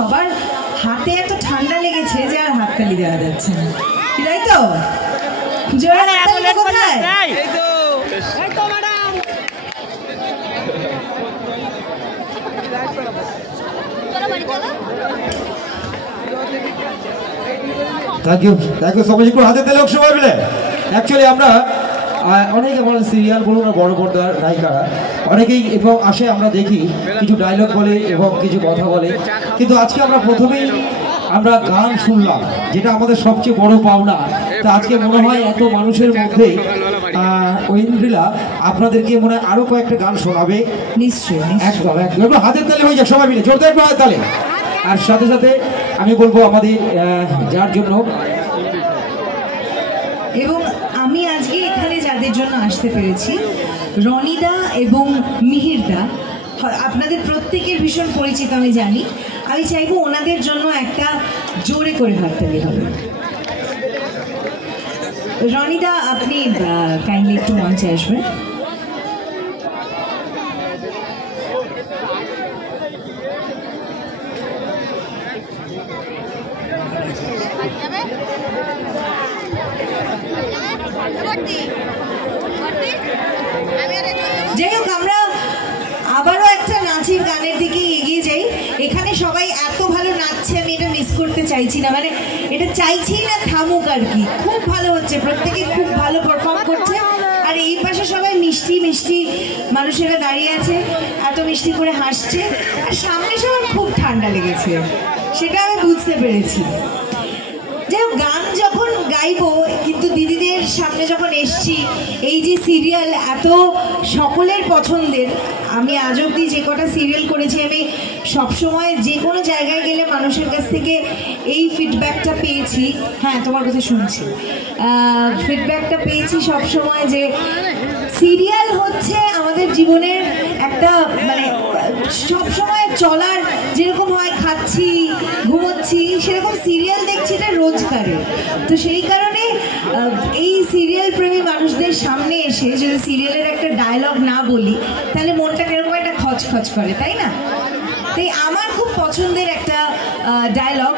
সবার হাতে এত ঠান্ডা লেগেছে যে আর হাততালি দেওয়া যাচ্ছে না, তাই তো? জোরে হাততালি কোথায়? Thank you so much. একটু হাতে দিলে সবাই মিলে। অ্যাকচুয়ালি আমরা অনেকে বলেন সিরিয়াল বলুন না, বড় পর্দার নায়িকারা অনেকেই এবং আসে, আমরা দেখি কিছু ডায়লগ বলে এবং কিছু কথা বলে, কিন্তু আজকে আমরা প্রথমেই আমরা গান শুনলাম, যেটা আমাদের সবচেয়ে বড় পাওনা। তো আজকে মনে হয় এত মানুষের মধ্যে ঐন্দ্রিলা আপনাদেরকে মনে হয় আরো কয়েকটা গান শোনাবে। নিশ্চয়ই, একদম একদম। একটু হাতের তালে হয়ে যাক সবাই মিলে, জোরদার একটু হাতের তালে। আর সাথে সাথে আমি বলবো আমাদের যার জন্য এবং আমি আজকে এখানে যাদের জন্য আসতে পেরেছি, রনিদা এবং মিহিরদা, আপনাদের প্রত্যেকের ভীষণ পরিচিত আমি জানি। আমি চাইবো ওনাদের জন্য একটা জোরে করে হাততালি হবে। রনিদা, আপনি কাইন্ডলি একটু মঞ্চে আসবেন। যাই হোক, আমরা আবারও একটা নাচের গানের দিকে এগিয়ে যাই। এখানে সবাই এত ভালো নাচছে, আমি এটা মিস করতে চাইছি না, মানে এটা চাইছি না থামুক আর কি। খুব ভালো হচ্ছে, প্রত্যেকে খুব ভালো পারফর্ম করছে। আর এই পাশে সবাই মিষ্টি মিষ্টি মানুষেরা দাঁড়িয়ে আছে, এত মিষ্টি করে হাসছে। আর সামনে সবার খুব ঠান্ডা লেগেছে, সেটা আমি বুঝতে পেরেছি। যাই হোক, গান যখন গাইবো, কিন্তু দিদিদের সামনে যখন এসছি, এই যে সিরিয়াল এত সকলের পছন্দের, আমি আজ অব্দি যে কটা সিরিয়াল করেছি, আমি সবসময় যে কোনো জায়গায় গেলে মানুষের কাছ থেকে এই ফিডব্যাকটা পেয়েছি। হ্যাঁ, তোমার কথা শুনছি। ফিডব্যাকটা পেয়েছি সবসময় যে সিরিয়াল হচ্ছে আমাদের জীবনের একটা, মানে সবসময় চলার, যেরকম হয় খাচ্ছি ঘুমোচ্ছি, সেরকম সিরিয়াল দেখছি এটা রোজগারে। তো সেই কারণে এই সিরিয়াল প্রেমী মানুষদের সামনে এসে যদি সিরিয়ালের একটা ডায়লগ না বলি, তাহলে মনটা কিরকম একটা খচখচ করে, তাই না? তাই আমার খুব পছন্দের একটা ডায়লগ